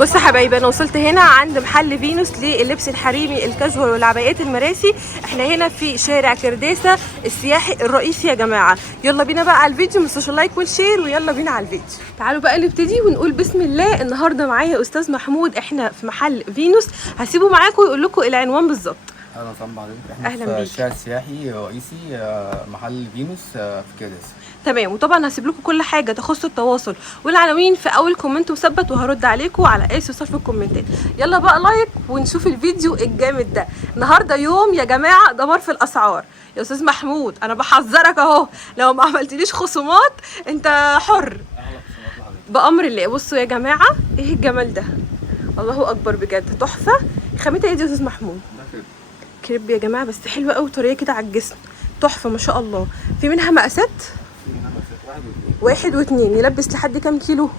بص يا حبايبي، انا وصلت هنا عند محل فينوس للبس الحريمي الكاجوال والعبايات المراسي. احنا هنا في شارع كرداسه السياحي الرئيسي يا جماعه. يلا بينا بقى على الفيديو، ما تنسوش اللايك والشير، ويلا بينا على الفيديو. تعالوا بقى نبتدي ونقول بسم الله. النهارده معايا استاذ محمود، احنا في محل فينوس. هسيبه معاكم يقول لكم العنوان بالظبط. اهلا وسهلا بحضرتك. احنا أهلاً في بيك. الشارع السياحي الرئيسي محل فينوس في كرداسه. تمام، وطبعا هسيب لكم كل حاجه تخص التواصل والعناوين في اول كومنت مثبت، وهرد عليكم على اي استفسار في الكومنتات. يلا بقى لايك ونشوف الفيديو الجامد ده. النهارده يوم يا جماعه دمار في الاسعار. يا استاذ محمود انا بحذرك اهو، لو ما عملتليش خصومات انت حر بامر الله. بصوا يا جماعه ايه الجمال ده، الله اكبر بجد، تحفه. خامتها ايه دي يا استاذ محمود؟ كريب يا جماعه، بس حلوه قوي، طريه كده على الجسم، تحفه ما شاء الله. في منها مقاسات؟ واحد واثنين. يلبس لحد كام كيلو؟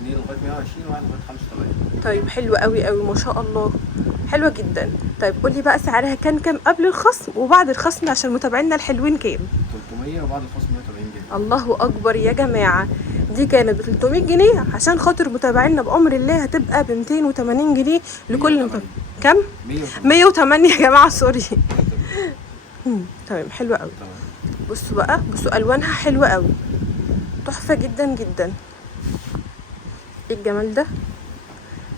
2 لغايه 120 وواحد لغايه 85. طيب حلو قوي قوي ما شاء الله، حلوه جدا. طيب قولي بقى سعرها كام قبل الخصم وبعد الخصم عشان متابعينا الحلوين كام؟ 300 وبعد الخصم 180 جنيه. الله اكبر يا جماعه، دي كانت ب 300 جنيه عشان خاطر متابعينا بامر الله هتبقى ب 280 جنيه لكل متابع. كام؟ 108 يا جماعه، سوري. تمام حلوه قوي. بصوا بقى، بصوا الوانها حلوه قوي، تحفه جدا جدا. ايه الجمال ده،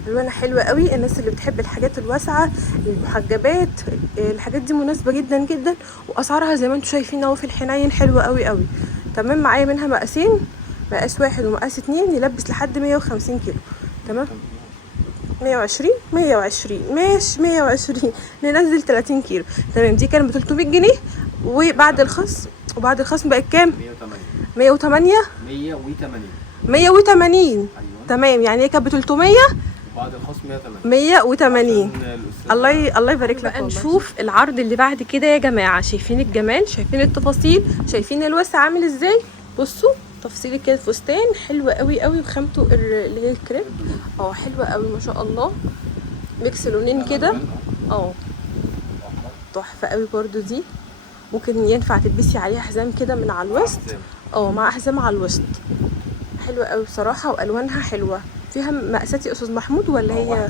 الوانها حلوه قوي. الناس اللي بتحب الحاجات الواسعه، المحجبات، الحاجات دي مناسبه جدا جدا، واسعارها زي ما انتم شايفين اهو في الحنين حلوه قوي قوي. تمام، معايا منها مقاسين، مقاس 1 ومقاس 2، يلبس لحد 150 كيلو. تمام، 120 ماشي، 120 ننزل 30 كيلو. تمام، دي كانت ب 300 جنيه وبعد الخصم بقت كام؟ 108 180. تمام، يعني هي كانت ب 300 وبعد الخصم 180. الله يبارك لك. بقى نشوف العرض اللي بعد كده يا جماعه. شايفين الجمال، شايفين التفاصيل، شايفين الوسع عامل ازاي. بصوا تفصيل كده فستان حلو قوي قوي، وخامته اللي هي الكريب حلوه قوي ما شاء الله. ميكس لونين كده تحفه قوي برضو. دي ممكن ينفع تلبسي عليها حزام كده من على الوسط، مع حزام على الوسط، حلوه قوي بصراحه، والوانها حلوه. فيها مقاسات يا استاذ محمود ولا هي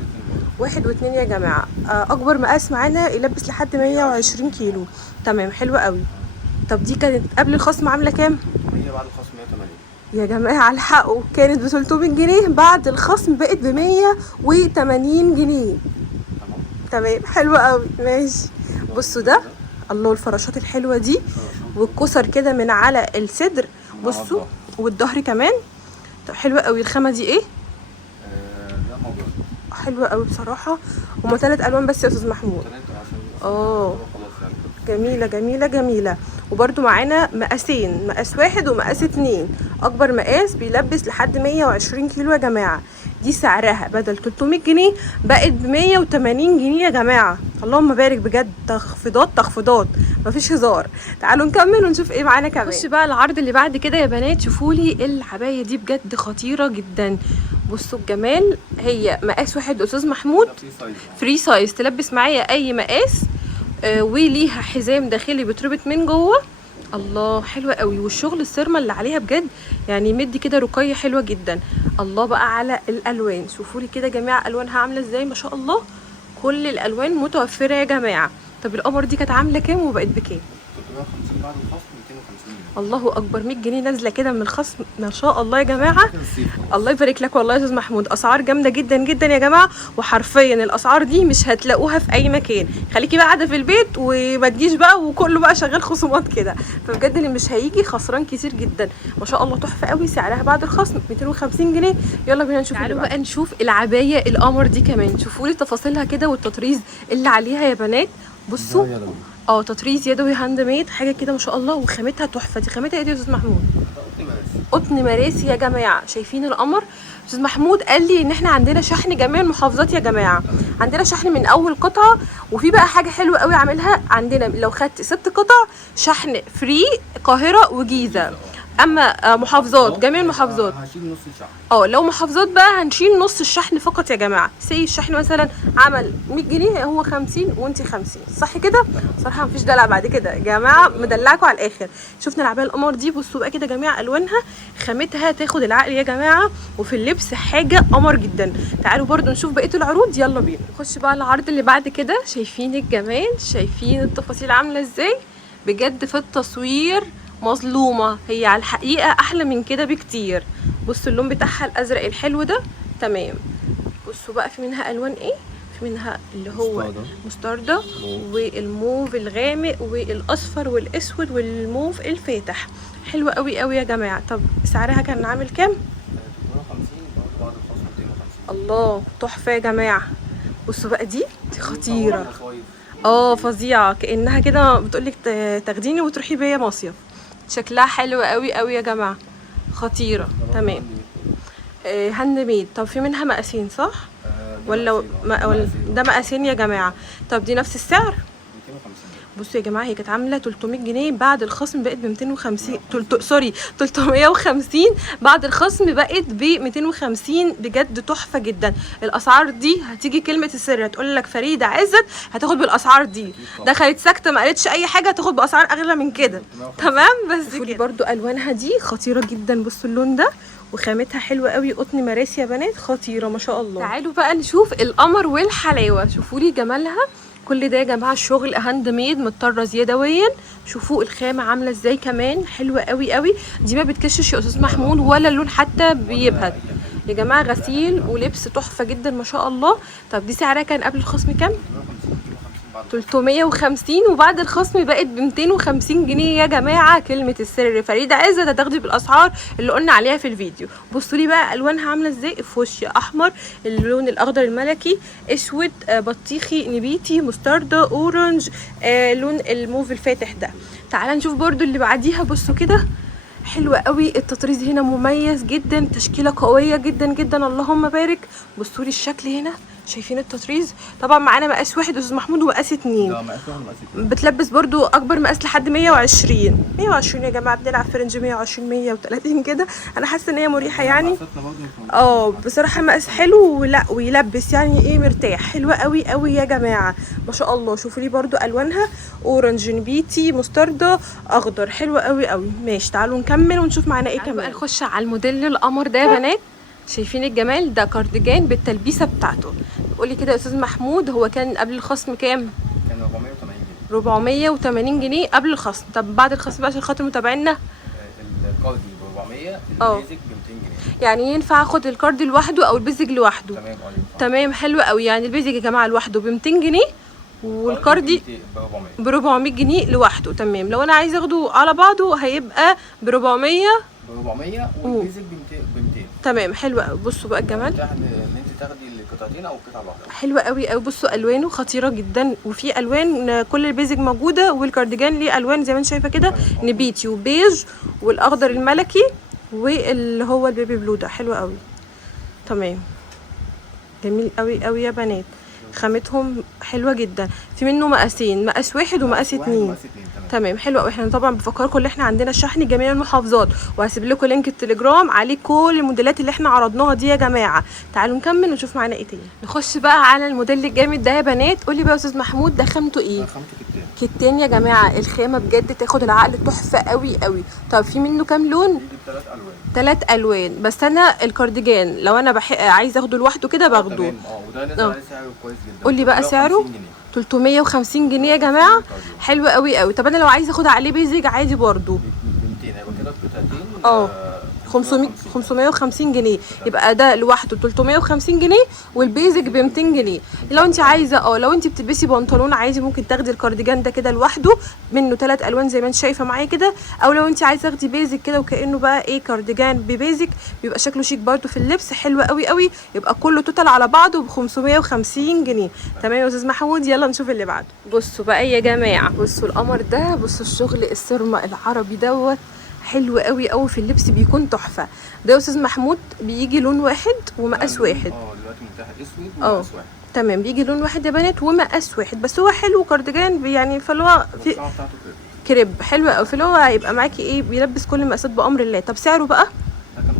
1 و2 يا جماعه؟ اكبر مقاس معانا يلبس لحد 120 كيلو. تمام حلوه قوي. طب دي كانت قبل الخصم عامله كام؟ 100 بعد الخصم 180 يا جماعه الحقوا، كانت ب 300 جنيه بعد الخصم بقت ب 180 جنيه. تمام حلوه قوي ماشي. بصوا ده، الله الفراشات الحلوه دي، والكسر كده من على الصدر، بصوا، والظهر كمان. طب حلوه قوي. الخامه دي ايه؟ حلوه قوي بصراحه. هما 3 الوان بس يا استاذ محمود. جميله جميله جميله. وبرده معانا مقاسين، مقاس 1 ومقاس 2. اكبر مقاس بيلبس لحد 120 كيلو يا جماعه. دي سعرها بدل 300 جنيه بقت ب 180 جنيه يا جماعه. اللهم بارك بجد، تخفيضات مفيش هزار. تعالوا نكمل ونشوف ايه معانا كمان. نخش بقى العرض اللي بعد كده يا بنات. شوفوا لي العبايه دي بجد خطيره جدا. بصوا الجمال، هي مقاس 1 يا استاذ محمود، فري سايز، تلبس معايا اي مقاس. وليها حزام داخلي بتربط من جوه. الله حلوه قوي، والشغل السيرما اللي عليها بجد يعني مدي كده رقيه حلوه جدا. الله بقى على الالوان، شوفوا لي كده يا جماعه الوانها عامله ازاي ما شاء الله، كل الالوان متوفره يا جماعه. طب القمر دي كانت عامله كام وبقت بكام؟ 350 بعد الخصم 250 جنيه. الله اكبر، 100 جنيه نازله كده من الخصم ما شاء الله يا جماعه. الله يبارك لك والله يا استاذ محمود، اسعار جامده جدا جدا يا جماعه، وحرفيا الاسعار دي مش هتلاقوها في اي مكان. خليكي بقى قاعده في البيت وما تجيش بقى وكله بقى شغال خصومات كده، فبجد اللي مش هيجي خسران كتير جدا ما شاء الله. تحفه قوي، سعرها بعد الخصم 250 جنيه. يلا بينا نشوف. تعالوا بقى نشوف العبايه القمر دي كمان. شوفوا لي تفاصيلها كده والتطريز اللي عليها يا بنات. بصوا تطريز يدوي هاند ميد، حاجه كده ما شاء الله، وخامتها تحفه. دي خامتها ايه دي يا استاذ محمود؟ قطن مراسي يا جماعه. شايفين القمر؟ استاذ محمود قال لي ان احنا عندنا شحن جميع المحافظات يا جماعه، عندنا شحن من اول قطعه. وفي بقى حاجه حلوه قوي عاملها عندنا، لو خدت 6 قطع شحن فري القاهره وجيزه، اما محافظات، جميع المحافظات هشيل نص الشحن. لو محافظات بقى هنشيل نص الشحن فقط يا جماعه. سي الشحن مثلا عمل 100 جنيه هو 50 وانت 50، صح كده؟ صراحه مفيش دلع بعد كده يا جماعه، مدلعكوا على الاخر. شفنا العبايه القمر دي، بصوا بقى كده جميع الوانها، خامتها تاخد العقل يا جماعه، وفي اللبس حاجه قمر جدا. تعالوا برضو نشوف بقيه العروض، يلا بينا نخش بقى العرض اللي بعد كده. شايفين الجمال، شايفين التفاصيل عامله ازاي؟ بجد في التصوير مظلومه، هي على الحقيقه احلى من كده بكتير. بصوا اللون بتاعها الازرق الحلو ده، تمام. بصوا بقى في منها الوان ايه، في منها اللي هو مستردة والموف الغامق والاصفر والاسود والموف الفاتح، حلوه قوي قوي يا جماعه. طب سعرها كان عامل كام؟ 350 بعد الخصم 250. الله تحفه يا جماعه. بصوا بقى دي خطيره، مصايف. فظيعه، كانها كده بتقولك تاخديني وتروحي بيا مصيف. شكلها حلو قوي قوي يا جماعه، خطيره، تمام. هاند ميد. طب في منها مقاسين صح؟ ولا ده مقاسين يا جماعه؟ طب دي نفس السعر؟ 250. بصوا يا جماعه هي كانت عامله 300 جنيه بعد الخصم بقت ب 250، سوري 350 بعد الخصم بقت ب 250. بجد تحفه جدا. الاسعار دي هتيجي كلمه السر هتقول لك فريده عزت هتاخد بالاسعار دي، دخلت ساكته ما قالتش اي حاجه، هتاخد باسعار اغلى من كده، تمام. بس كده برضو الوانها دي خطيره جدا. بصوا اللون ده وخامتها حلوه قوي، قطن مراسي يا بنات، خطيره ما شاء الله. تعالوا بقى نشوف القمر والحلاوه، شوفوا لي جمالها. كل ده يا جماعه الشغل هاند ميد متطرز يدويا. شوفوا الخامه عامله ازاي كمان، حلوه قوي قوي. دي ما بتكشش يا استاذ محمود ولا اللون حتى بيبهت يا جماعه، غسيل ولبس تحفه جدا ما شاء الله. طب دي سعرها كان قبل الخصم كام؟ 350 وبعد الخصم بقت ب 250 جنيه يا جماعه. كلمه السر فريده عزت هتاخدي بالاسعار اللي قلنا عليها في الفيديو. بصوا لي بقى الوانها عامله ازاي، فوشيا، احمر، اللون الاخضر الملكي، اسود، بطيخي، نبيتي، مستردة، اورنج، لون الموف الفاتح ده. تعالى نشوف برضو اللي بعديها. بصوا كده حلوه قوي، التطريز هنا مميز جدا، تشكيله قويه جدا جدا، اللهم بارك. بصوا لي الشكل هنا، شايفين التطريز؟ طبعا معانا مقاس واحد استاذ محمود ومقاس 2. لا مقاس واحد ومقاس 2. بتلبس برضو اكبر مقاس لحد 120. 120 يا جماعه، بنلعب في رينج 120 130 كده. انا حاسه ان هي مريحه يعني. بصراحه مقاس حلو ولا ويلبس يعني ايه، مرتاح، حلوه قوي قوي يا جماعه ما شاء الله. شوفوا لي برضو الوانها، اورنج، نبيتي، مستردة، اخضر، حلوه قوي قوي. ماشي تعالوا نكمل ونشوف معانا ايه كمان. بقى نخش على الموديل القمر ده يا بنات. شايفين الجمال ده؟ كارديجان بالتلبيسه بتاعته. قولي كده يا استاذ محمود، هو كان قبل الخصم كام؟ كان 480 جنيه. 480 جنيه قبل الخصم. طب بعد الخصم بقى عشان خاطر متابعينا، الكاردي ب 400، البيزك ب 200 جنيه. يعني ينفع اخد الكاردي لوحده او البيزك لوحده؟ تمام. تمام حلو قوي. يعني البيزك يا جماعه لوحده ب 200 جنيه والكاردي ب 400 جنيه لوحده، تمام. لو انا عايزه اخده على بعضه هيبقى ب 400 والبيزك ب 200. تمام حلو قوي. بصوا بقى الجمال، ان انت تاخدي القطعتين او القطعه لوحدها، حلوه قوي قوي. بصوا الوانه خطيره جدا، وفي الوان كل البيزك موجوده، والكارديجان ليه الوان زي ما انت شايفه كده، نبيتي وبيج والاخضر الملكي واللي هو البيبي بلو ده، حلو قوي، تمام، جميل قوي قوي يا بنات. خامتهم حلوه جدا. في منه مقاسين، مقاس واحد ومقاس 2. تمام حلو قوي. احنا طبعا بفكركم ان احنا عندنا شحن جميع المحافظات، وهسيب لكم لينك التليجرام عليه كل الموديلات اللي احنا عرضناها دي يا جماعه. تعالوا نكمل ونشوف معانا ايه تاني. نخش بقى على الموديل الجامد ده يا بنات. قولي بقى يا استاذ محمود ده خامته ايه؟ خامته كتان يا جماعه. الخامه بجد تاخد العقل، تحفه قوي قوي. طب في منه كام لون؟ ثلاث الوان. 3 الوان. بس انا الكارديجان لو انا عايزه اخده لوحده كده باخده. تمام. وده نزل عليه سعره كويس جدا. قولي بقى سعره 350 جنيه يا جماعه، حلو قوي قوي. طب انا لو عايزه اخد عليه بيزك عادي برضو ب 200 هيبقى كده قطعتين 550 جنيه. يبقى ده لوحده 350 جنيه والبيزك ب 200 جنيه. لو انت عايزه لو انت بتلبسي بنطلون عادي ممكن تاخدي الكارديجان ده كده لوحده، منه 3 الوان زي ما انت شايفه معايا كده. او لو انت عايزه تاخدي بيزك كده وكانه بقى ايه كارديجان ببيزك، بيبقى شكله شيك برده في اللبس، حلو قوي قوي. يبقى كله توتال على بعضه ب 550 جنيه. تمام يا استاذ محمود، يلا نشوف اللي بعده. بصوا بقى يا جماعه، بصوا القمر ده، بصوا الشغل السرمه العربي دوت، حلو قوي قوي في اللبس، بيكون تحفه. ده يا استاذ محمود بيجي لون واحد ومقاس واحد. دلوقتي متاح اسود ومقاس واحد. تمام، بيجي لون واحد يا بنات ومقاس واحد، بس هو حلو كارديجان يعني، فاللي هو في كريب حلو قوي، في اللي هو هيبقى معاكي ايه بيلبس كل المقاسات بامر الله. طب سعره بقى؟ ده كان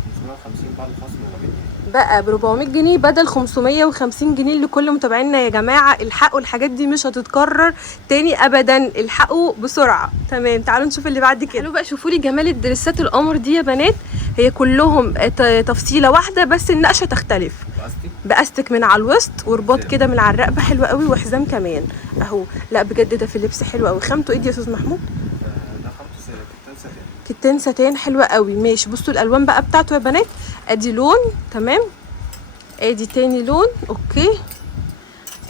550 بعد الخصم 400 جنيه. بقى ب 400 جنيه بدل 550 جنيه. لكل متابعينا يا جماعه الحقوا، الحاجات دي مش هتتكرر تاني ابدا، الحقوا بسرعه. تمام، تعالوا نشوف اللي بعد كده. تعالوا بقى شوفوا لي جمال الدريسات القمر دي يا بنات، هي كلهم تفصيله واحده بس النقشه تختلف. باستك من على الوسط ورباط كده من على الرقبه، حلوه قوي، وحزام كمان اهو. لا بجد ده في اللبس حلو قوي. خامته ايه دي يا استاذ محمود؟ ده خامته كتان ساتان. كتان ساتان حلوه قوي. ماشي، بصوا الالوان بقى بتاعته يا بنات، ادي لون تمام، ادي تاني لون، اوكي،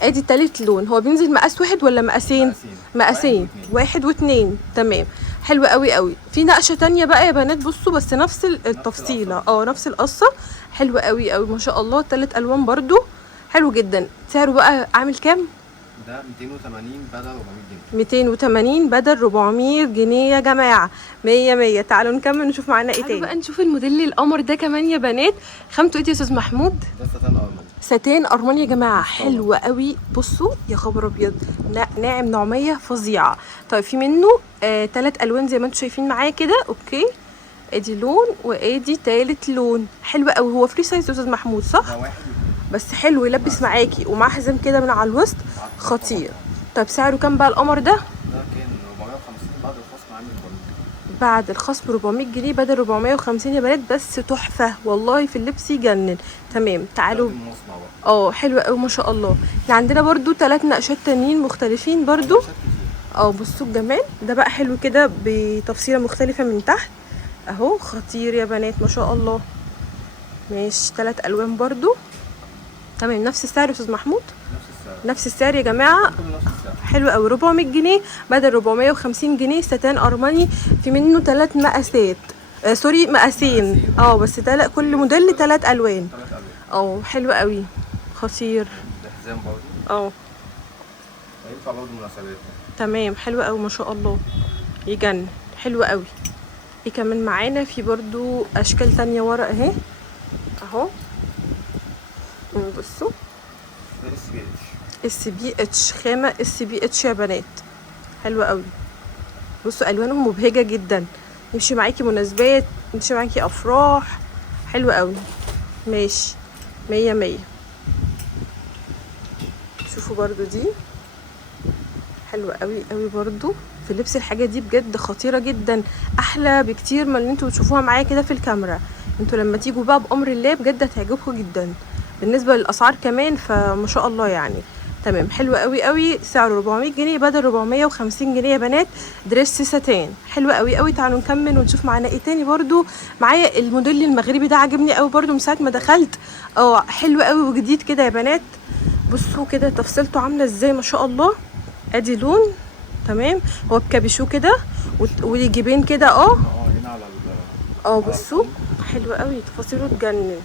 ادي تالت لون. هو بينزل مقاس واحد ولا مقاسين؟ مقاسين، واحد واتنين، تمام. حلو قوي قوي. في نقشه تانية بقى يا بنات، بصوا بس نفس التفصيله، نفس القصه. حلو قوي قوي ما شاء الله. تالت الوان برضو حلو جدا. سعره بقى عامل كام؟ ده 280 بدل 400 جنيه. 280 بدل 400 جنيه يا جماعه. 100 100. تعالوا نكمل نشوف معانا ايه تاني. بقى نشوف الموديل القمر ده كمان يا بنات. خامته ايه يا استاذ محمود؟ ده ساتان ارماني. ساتان ارماني يا جماعه، حلوه قوي. بصوا يا خبر ابيض، ناعم، نعوميه فظيعه. طيب في منه 3 الوان زي ما انتم شايفين معايا كده، اوكي. ادي لون وادي تالت لون، حلو قوي. هو فري سايز يا استاذ محمود صح؟ ده واحد بس حلو يلبس معاكي، ومعاه حزام كده من على الوسط، خطير. طب سعره كام بقى القمر ده؟ ده كان 450 بعد الخصم عامل برضه. بعد الخصم 400 جنيه بدل 450 يا بنات، بس تحفه والله في اللبس يجنن. تمام، تعالوا. حلو قوي ما شاء الله. احنا عندنا برضو 3 نقشات تانيين مختلفين برضو. بصوا الجمال ده بقى، حلو كده بتفصيله مختلفه من تحت اهو، خطير يا بنات ما شاء الله. ماشي، 3 الوان برضو، تمام. نفس السعر يا استاذ محمود؟ نفس السعر يا جماعه. حلو قوي، 400 جنيه بدل 450 جنيه. ساتان ارماني، في منه 3 مقاسات، سوري مقاسين، بس كل موديل 3 الوان. حلو قوي، خطير. الحزام برضه هينفع برضه مناسبات. تمام، حلو قوي ما شاء الله، يجنن، حلو قوي. ايه كمان معانا؟ في برضو اشكال تانية ورا اهي اهو. بصوا اس بي اتش، خامه اس بي اتش يا بنات، حلوه قوي. بصوا الوانهم مبهجه جدا، يمشي معاكي مناسبات، يمشي معاكي افراح، حلوه قوي. ماشي، 100 100. شوفوا برضو دي حلوه قوي قوي برضو في لبس. الحاجه دي بجد خطيره جدا، احلى بكتير من اللي انتوا بتشوفوها معايا كده في الكاميرا. انتوا لما تيجوا بقى بامر الله بجد هتعجبكم جدا. بالنسبه للاسعار كمان فما شاء الله يعني. تمام، حلو قوي قوي. سعره 400 جنيه بدل 450 جنيه يا بنات. دريس ساتان حلو قوي قوي. تعالوا نكمل ونشوف معانا ايه تاني. برضو معايا الموديل المغربي ده، عجبني قوي برضو من ساعه ما دخلت. حلو قوي وجديد كده يا بنات. بصوا كده تفصيلته عامله ازاي ما شاء الله. ادي لون تمام، هو بكابيشو كده والجيبين كده هنا على بصوا حلو قوي، تفاصيله تجنن.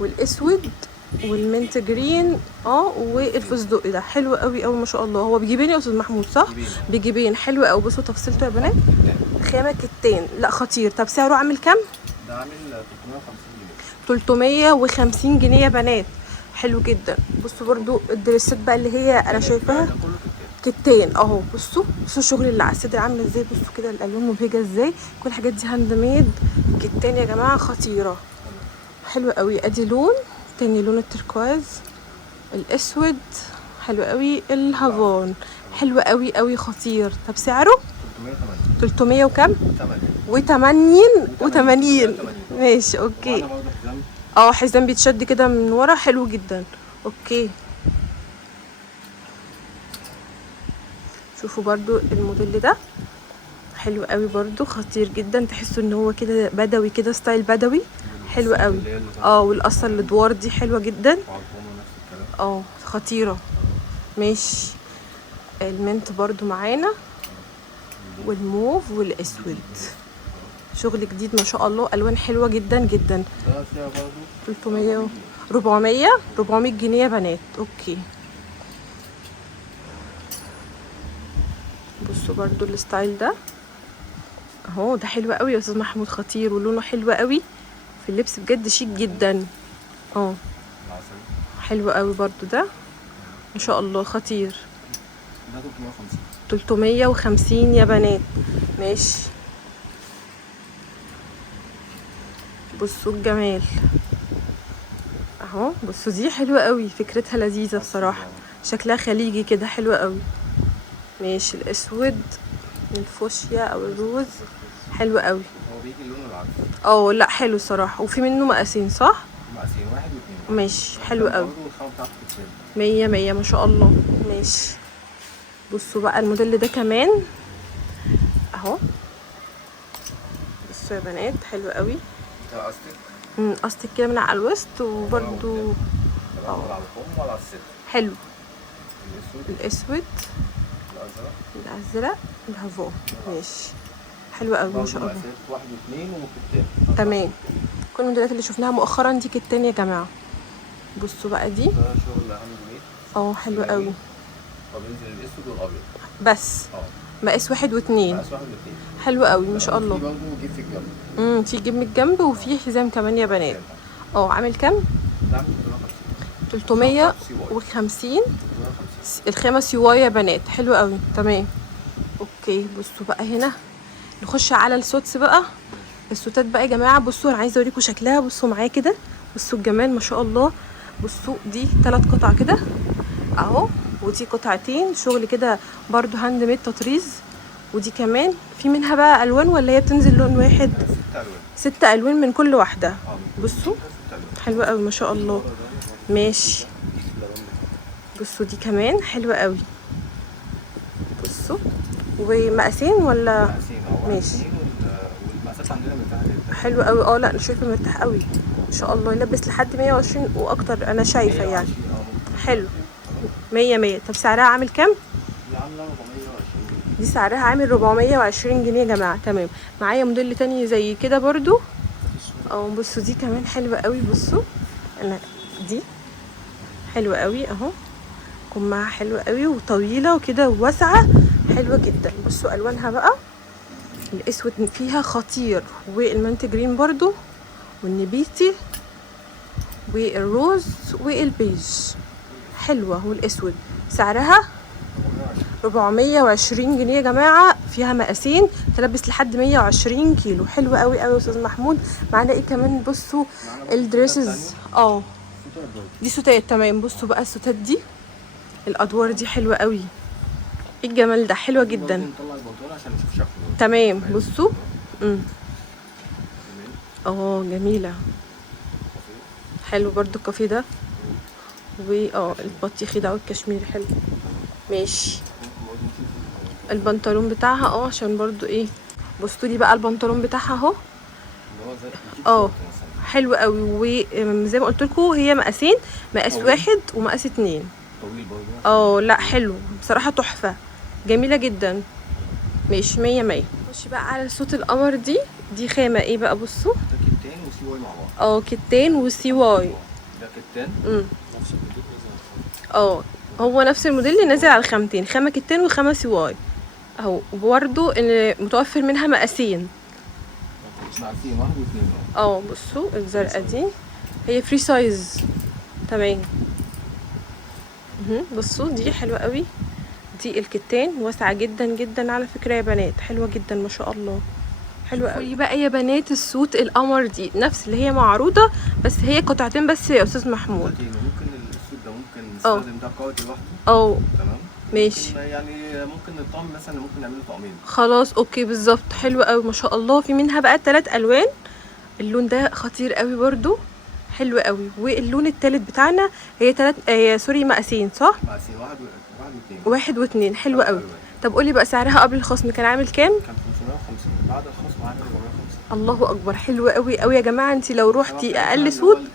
والاسود والمنت جرين والفستقي ده حلو قوي قوي ما شاء الله. هو بجيبين يا استاذ محمود صح؟ بجيبين، حلو قوي. بصوا تفصيلته يا بنات، خامه كتان، لا خطير. طب سعره عامل كام؟ ده عامل 350 جنيه. 350 جنيه يا بنات، حلو جدا. بصوا برضو الدريسات بقى اللي هي انا شايفاها كتان اهو. بصوا الشغل اللي على الصدر عامله ازاي، بصوا كده الالوان مبهجه ازاي. كل الحاجات دي هاند ميد كتان يا جماعه، خطيره، حلو قوي. ادي لون تاني، لون التركواز، الاسود، حلو قوي. الهافون حلو قوي قوي، خطير. طب سعره 300 وكم؟ 80. ماشي، اوكي. حزام بيتشد كده من ورا، حلو جدا، اوكي. شوفوا برضو الموديل ده حلو قوي برضو، خطير جدا. تحسوا ان هو كده بدوي كده، ستايل بدوي، حلو قوي. والقصه الادوار دي حلوه جدا، خطيره. ماشي، المنت برضو معانا، والموف والاسود، شغل جديد ما شاء الله، الوان حلوه جدا جدا. 300 400 جنيه يا بنات، اوكي. بصوا برضو الستايل ده اهو، ده حلو قوي يا استاذ محمود، خطير، ولونه حلو قوي في اللبس بجد، شيك جدا. حلو قوي برضو ده ما شاء الله، خطير. ده 350 يا بنات. ماشي، بصوا الجمال اهو. بصوا دي حلوة قوي، فكرتها لذيذة بصراحة، شكلها خليجي كده، حلوة قوي. ماشي، الاسود، الفوشيا او الروز، حلو قوي. هو بيجي اللون العكس. اه لا حلو صراحة، وفي منه مقاسين صح؟ مقاسين 1 و2. ماشي حلو قوي. برضه الخامة بتاعته بتتشال. 100 100 ما شاء الله. ماشي، بصوا بقى الموديل ده كمان اهو. بصوا يا بنات حلو قوي. ده قصدك؟ قصدك كده من على الوسط وبرده ولا على الفم ولا على الست. حلو. الاسود، الاسود، الازرق، الازرق، برافو. ماشي حلو قوي ما شاء الله. مقاسات 1 و2 وكتان. تمام. كل الموديلات اللي شفناها مؤخرا دي كتان يا جماعه. بصوا بقى دي، ده شغل هاند ميد. حلو قوي. هو بينزل الاسود والابيض بس مقاس 1 و2. مقاس 1 و2. حلو قوي ما شاء الله. في برضه جيب في الجنب. في جيب من الجنب وفي حزام كمان يا بنات. عامل كام؟ ده عامل 350. الخامة سيواي يا بنات، حلو قوي. تمام اوكي. بصوا بقى هنا نخش على السوتس بقى. السوتات بقى يا جماعه، بصوا انا عايزه اوريكم شكلها. بصوا معايا كده، بصوا الجمال ما شاء الله. بصوا دي 3 قطع كده اهو، ودي قطعتين شغل كده برضو هاند ميد تطريز. ودي كمان في منها بقى الوان ولا هي بتنزل لون واحد؟ 6 الوان. 6 الوان من كل واحده. بصوا حلوه قوي ما شاء الله. ماشي، بصوا دي كمان حلوه قوي. بصوا ومقاسين ولا؟ مقاسين. ماشي والمقاسات عندنا مرتاحه جدا. حلو قوي. لا انا شايفه مرتاح قوي ما شاء الله، يلبس لحد 120 واكتر انا شايفه يعني. حلو 100 100. طب سعرها عامل كام؟ دي عامله 420. دي سعرها عامل 420 جنيه يا جماعه. تمام. معايا موديل تاني زي كده برضو. بصوا دي كمان حلوه قوي. بصوا انا دي حلوه قوي اهو، كمها حلوه قوي وطويله وكده وواسعه، حلوه جدا. بصوا الوانها بقى، الاسود فيها خطير، والمنت جرين برضو، والنبيتي، والروز، والبيج، حلوه. والاسود سعرها 420 جنيه يا جماعه. فيها مقاسين، تلبس لحد 120 كيلو. حلوه قوي قوي يا استاذ محمود. معانا ايه كمان؟ بصوا الدريسز. دي ستات. تمام. بصوا بقى الستات دي، الادوار دي حلوه قوي. ايه الجمال ده، حلوه جدا. نطلع البنطلون عشان نشوف شكله. تمام. بصوا جميله. حلو برضو الكافيه ده، البطيخي ده والكشمير حلو. ماشي، البنطلون بتاعها عشان برضو بصوا لي بقى البنطلون بتاعها اهو. حلو قوي. وزي ما قلت لكم هي مقاسين، مقاس 1 ومقاس 2. طويل برضه. لا حلو بصراحه، تحفه جميله جدا. ماشي 100 100. نخش بقى على صوت القمر. دي خامه ايه بقى؟ بصوا ده كتان وسي واي مع بعض. كتان وسي واي. ده كتان. نفس الموديل هو نفس الموديل اللي نازل على الخامتين، خامه كتان وخامه سي واي اهو. وبرده ان متوفر منها مقاسين. مقاسين 1 و2. بصوا الزرقاء دي هي فري سايز. تمام. بصوا دي حلوه قوي. دي الكتان واسعه جدا جدا على فكره يا بنات، حلوه جدا ما شاء الله، حلوه قوي بقى يا بنات. السوت القمر دي نفس اللي هي معروضه، بس هي قطعتين بس يا استاذ محمود. ممكن السوت ده ممكن نستخدم ده قوي لوحده. تمام ماشي. يعني ممكن الطقم مثلا ممكن نعمله طقمين. خلاص اوكي بالظبط. حلو قوي ما شاء الله. في منها بقى 3 الوان. اللون ده خطير قوي برضو، حلو قوي. واللون التالت بتاعنا هي سوري مقاسين صح؟ مقاسين 1 و2. 1 و2. حلو قوي. طب قولي بقى سعرها قبل الخصم كان عامل كام؟ كان 550، بعد الخصم عامل 450. الله اكبر، حلو قوي قوي يا جماعه. انت لو روحتي اقل سود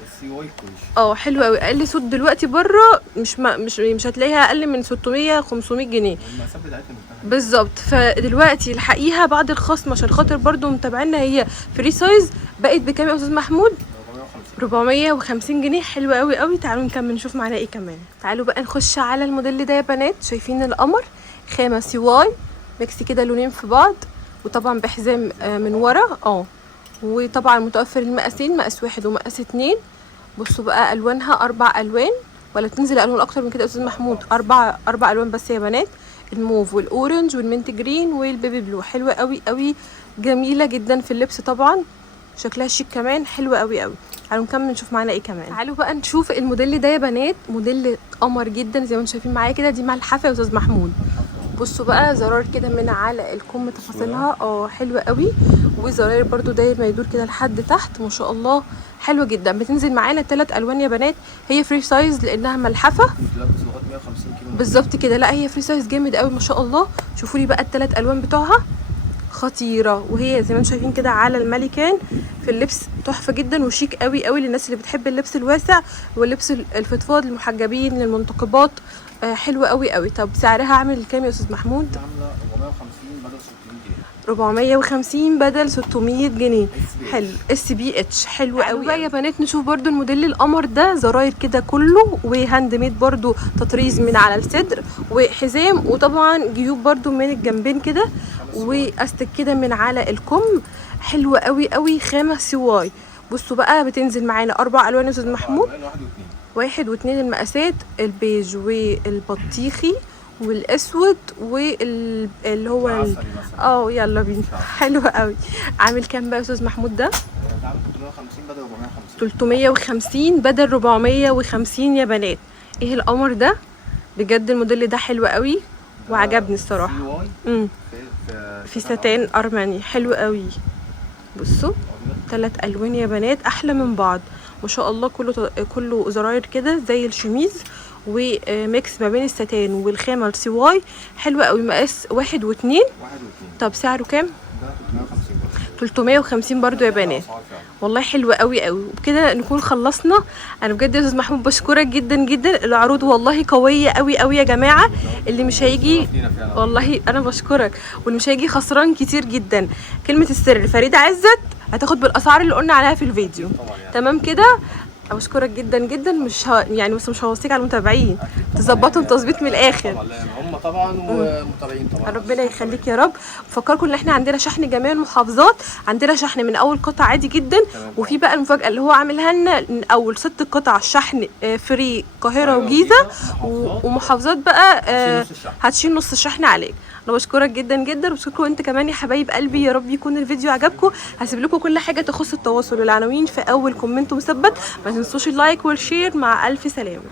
حلو قوي، اقل سود دلوقتي بره مش هتلاقيها اقل من 600 500 جنيه المقاسات بتاعتها بالظبط. فدلوقتي الحقيقه بعد الخصم عشان خاطر برضو متابعينا هي فري سايز، بقت بكام يا استاذ محمود؟ 450 جنيه. حلوه قوي قوي. تعالوا نكمل نشوف معانا ايه كمان. تعالوا بقى نخش على الموديل ده يا بنات. شايفين القمر؟ خامه سي واي ميكس كده، لونين في بعض، وطبعا بحزام من ورا. وطبعا متوفر المقاسين، مقاس 1 ومقاس 2. بصوا بقى الوانها 4 الوان، ولا بتنزل الوان اكتر من كده يا استاذ محمود؟ 4 الوان بس يا بنات. الموف والاورنج والمنت جرين والبيبي بلو. حلوه قوي قوي، جميله جدا في اللبس طبعا، شكلها شيك كمان، حلوه قوي قوي. تعالوا نكمل نشوف معانا ايه كمان. تعالوا بقى نشوف الموديل ده يا بنات، موديل قمر جدا زي ما انتم شايفين معايا كده. دي ملحفه يا استاذ محمود. بصوا بقى زرار كده من على الكم، تفاصيلها حلوه قوي، وزراير برضو داير ما يدور كده لحد تحت، ما شاء الله حلوه جدا. بتنزل معانا 3 الوان يا بنات، هي فري سايز لانها ملحفه بالظبط كده. لا هي فري سايز جامد قوي ما شاء الله. شوفوا لي بقى ال3 الوان بتوعها خطيره، وهي زي ما انتم شايفين كده على الملكان في اللبس تحفه جدا وشيك قوي قوي للناس اللي بتحب اللبس الواسع واللبس الفضفاض للمحجبين للمنتقبات. حلوه قوي قوي. طب سعرها عامل كام يا استاذ محمود؟ عامله 450 بدل 600 جنيه. 450 بدل 600 جنيه. حلو، اس بي اتش، حلو قوي بقى يا بنات. نشوف برضو الموديل القمر ده، زراير كده كله وهاند ميد برضو، تطريز من على الصدر وحزام، وطبعا جيوب برضو من الجنبين كده، واستك كده من على الكم. حلوه قوي قوي، خامه سواي. بصوا بقى بتنزل معانا 4 الوان يا استاذ محمود، 1 و2 المقاسات، البيج والبطيخي والاسود واللي هو يلا بينا. حلو قوي. عامل كام بقى يا استاذ محمود ده؟ 350 بدل 450. 350 بدل 450 يا بنات. ايه القمر ده بجد، الموديل ده حلو قوي وعجبني الصراحه. في ستان ارماني، حلو قوي. بصوا 3 الوان يا بنات احلى من بعض ما شاء الله. كله زراير كده زي الشميز، وميكس ما بين الستان والخامه السواي. حلوه قوي، مقاس 1 و2. طب سعره كام؟ 350 برضو يا بنات. والله حلوه قوي قوي. وبكده نكون خلصنا. انا بجد يا استاذ محمود بشكرك جدا جدا، العروض والله قويه قوي قوي يا جماعه. اللي مش هيجي والله انا بشكرك، واللي مش هيجي خسران كتير جدا. كلمه السر فريده عزت هتاخد بالاسعار اللي قلنا عليها في الفيديو. تمام كده. بشكرك جدا جدا. يعني بس مش هوصيك على المتابعين تظبطهم تظبيط من الاخر. هم طبعا ومتابعين طبعا. ربنا يخليك يا رب. بفكركم ان احنا عندنا شحن جميع المحافظات، عندنا شحن من اول قطعه عادي جدا، وفي بقى المفاجاه اللي هو عاملها لنا من اول 6 قطع الشحن فري القاهره وجيزه ومحافظات بقى هتشيل نص الشحن عليك. انا بشكرك جدا جدا، وبشكركم انت كمان يا حبايب قلبي. يا رب يكون الفيديو عجبكم. هسيب لكم كل حاجه تخص التواصل والعناوين في اول كومنت مثبت. ما تنسوش اللايك والشير. مع الف سلامه.